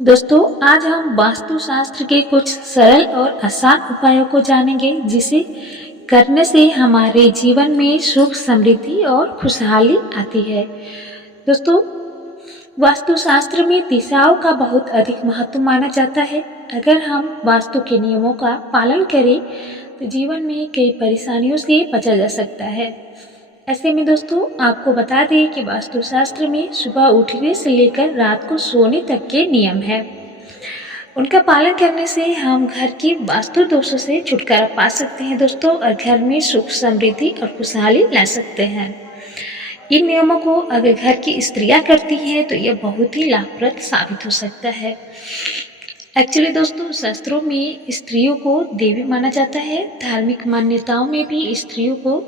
दोस्तों, आज हम वास्तुशास्त्र के कुछ सरल और आसान उपायों को जानेंगे जिसे करने से हमारे जीवन में सुख, समृद्धि और खुशहाली आती है। दोस्तों, वास्तुशास्त्र में दिशाओं का बहुत अधिक महत्व माना जाता है। अगर हम वास्तु के नियमों का पालन करें तो जीवन में कई परेशानियों से बचा जा सकता है। ऐसे में दोस्तों, आपको बता दें कि वास्तुशास्त्र में सुबह उठने से लेकर रात को सोने तक के नियम है। उनका पालन करने से हम घर की वास्तु दोषों से छुटकारा पा सकते हैं दोस्तों, और घर में सुख, समृद्धि और खुशहाली ला सकते हैं। इन नियमों को अगर घर की स्त्रियां करती हैं तो यह बहुत ही लाभप्रद साबित हो सकता है। एक्चुअली दोस्तों, शास्त्रों में स्त्रियों को देवी माना जाता है। धार्मिक मान्यताओं में भी स्त्रियों को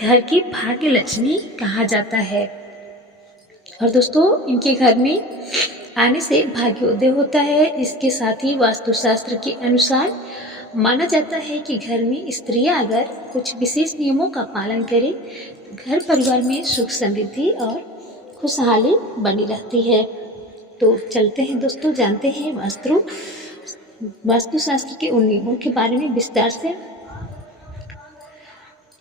घर की भाग्य लक्ष्मी कहा जाता है, और दोस्तों इनके घर में आने से भाग्योदय होता है। इसके साथ ही वास्तुशास्त्र के अनुसार माना जाता है कि घर में स्त्रियां अगर कुछ विशेष नियमों का पालन करें तो घर परिवार में सुख, समृद्धि और खुशहाली बनी रहती है। तो चलते हैं दोस्तों, जानते हैं वास्तुशास्त्र के उन नियमों के बारे में विस्तार से।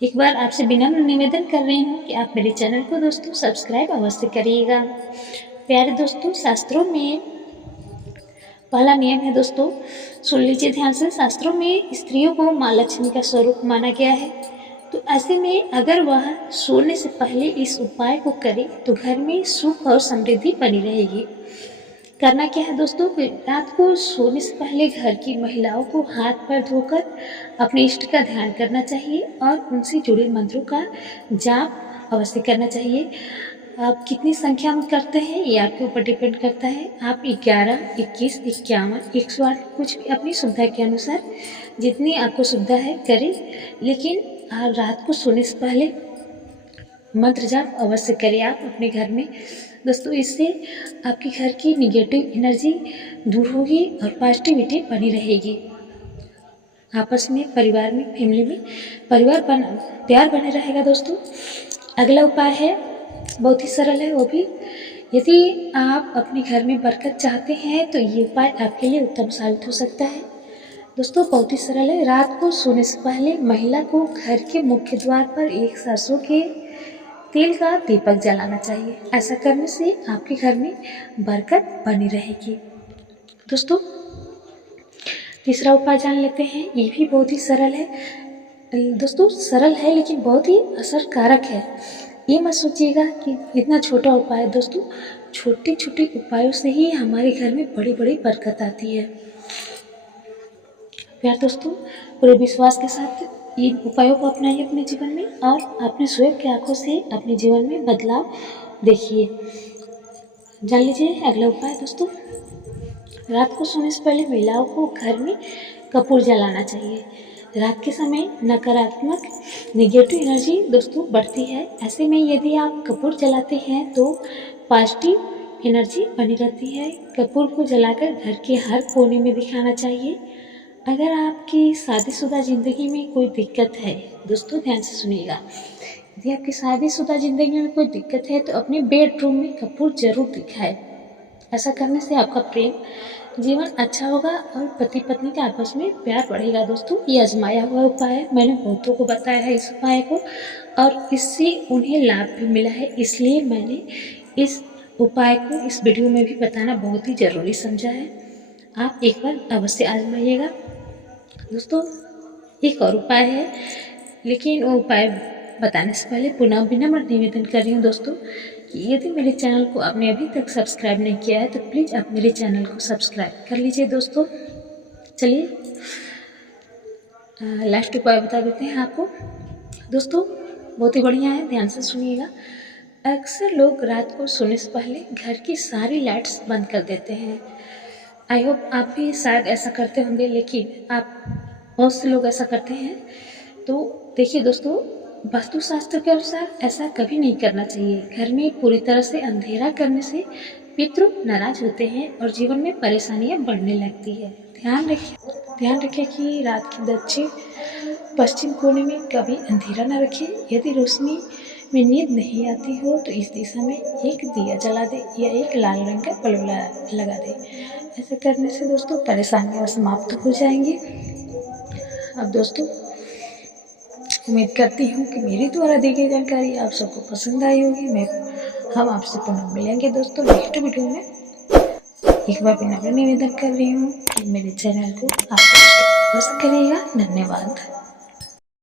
एक बार आपसे विनम्र निवेदन कर रही हूँ कि आप मेरे चैनल को दोस्तों सब्सक्राइब अवश्य करिएगा। प्यारे दोस्तों, शास्त्रों में पहला नियम है दोस्तों, सुन लीजिए ध्यान से। शास्त्रों में स्त्रियों को माँ लक्ष्मी का स्वरूप माना गया है। तो ऐसे में अगर वह सोने से पहले इस उपाय को करे तो घर में सुख और समृद्धि बनी रहेगी। करना क्या है दोस्तों, रात को सोने से पहले घर की महिलाओं को हाथ पैर धोकर अपने इष्ट का ध्यान करना चाहिए और उनसे जुड़े मंत्रों का जाप अवश्य करना चाहिए। आप कितनी संख्या में करते हैं ये आपके ऊपर डिपेंड करता है। आप 11, 21, 51, 108 कुछ भी अपनी सुविधा के अनुसार जितनी आपको सुविधा है करें, लेकिन रात को सोने से पहले मंत्र जाप अवश्य करें आप अपने घर में दोस्तों। इससे आपके घर की निगेटिव एनर्जी दूर होगी और पॉजिटिविटी बनी रहेगी। आपस में, परिवार में, फैमिली में प्यार बने रहेगा दोस्तों। अगला उपाय है, बहुत ही सरल है वो भी। यदि आप अपने घर में बरकत चाहते हैं तो ये उपाय आपके लिए उत्तम साबित हो सकता है दोस्तों। बहुत ही सरल है। रात को सोने से पहले महिला को घर के मुख्य द्वार पर एक सरसों के तेल का दीपक जलाना चाहिए। ऐसा करने से आपके घर में बरकत बनी रहेगी दोस्तों। तीसरा उपाय जान लेते हैं, ये भी बहुत ही सरल है दोस्तों। सरल है लेकिन बहुत ही असरकारक है। ये मत सोचिएगा कि इतना छोटा उपाय है दोस्तों। छोटे छोटे उपायों से ही हमारे घर में बड़ी बड़ी बरकत आती है। प्यार दोस्तों, पूरे विश्वास के साथ इन उपायों को अपनाइए अपने जीवन में और अपने स्वयं की आंखों से अपने जीवन में बदलाव देखिए। जान लीजिए अगला उपाय दोस्तों, रात को सोने से पहले महिलाओं को घर में कपूर जलाना चाहिए। रात के समय नकारात्मक नेगेटिव एनर्जी दोस्तों बढ़ती है। ऐसे में यदि आप कपूर जलाते हैं तो पॉजिटिव एनर्जी बनी रहती है। कपूर को जलाकर घर के हर कोने में दिखाना चाहिए। अगर आपकी शादीशुदा ज़िंदगी में कोई दिक्कत है दोस्तों, ध्यान से सुनिएगा। यदि आपकी शादीशुदा ज़िंदगी में कोई दिक्कत है तो अपने बेडरूम में कपूर जरूर दिखाएं। ऐसा करने से आपका प्रेम जीवन अच्छा होगा और पति पत्नी के आपस में प्यार बढ़ेगा दोस्तों। ये आजमाया हुआ उपाय है, मैंने बहुतों को बताया है इस उपाय को और इससे उन्हें लाभ भी मिला है। इसलिए मैंने इस उपाय को इस वीडियो में भी बताना बहुत ही ज़रूरी समझा है। आप एक बार अवश्य आजमाइएगा दोस्तों। एक और उपाय है, लेकिन वो उपाय बताने से पहले पुनः विनम्र निवेदन कर रही हूँ दोस्तों कि यदि मेरे चैनल को आपने अभी तक सब्सक्राइब नहीं किया है तो प्लीज़ आप मेरे चैनल को सब्सक्राइब कर लीजिए दोस्तों। चलिए लास्ट उपाय बता देते हैं आपको दोस्तों, बहुत ही बढ़िया है, ध्यान से सुनिएगा। अक्सर लोग रात को सोने से पहले घर की सारी लाइट्स बंद कर देते हैं। आई होप आप भी शायद ऐसा करते होंगे, लेकिन बहुत से लोग ऐसा करते हैं। तो देखिए दोस्तों, वास्तुशास्त्र के अनुसार ऐसा कभी नहीं करना चाहिए। घर में पूरी तरह से अंधेरा करने से पितृ नाराज होते हैं और जीवन में परेशानियां बढ़ने लगती है। ध्यान रखें कि रात के दक्षिण पश्चिम कोने में कभी अंधेरा न रखें। यदि रोशनी में नींद नहीं आती हो तो इस दिशा में एक दिया जला दे या एक लाल रंग का बल्ब लगा दे। ऐसे करने से दोस्तों परेशानियाँ समाप्त हो जाएंगी। अब दोस्तों उम्मीद करती हूँ कि मेरी द्वारा दी गई जानकारी आप सबको पसंद आई होगी। हम आपसे पुनः मिलेंगे दोस्तों नेक्स्ट वीडियो में। एक बार फिर निवेदन कर रही हूँ कि मेरे चैनल को आप सब्सक्राइब करिएगा। धन्यवाद।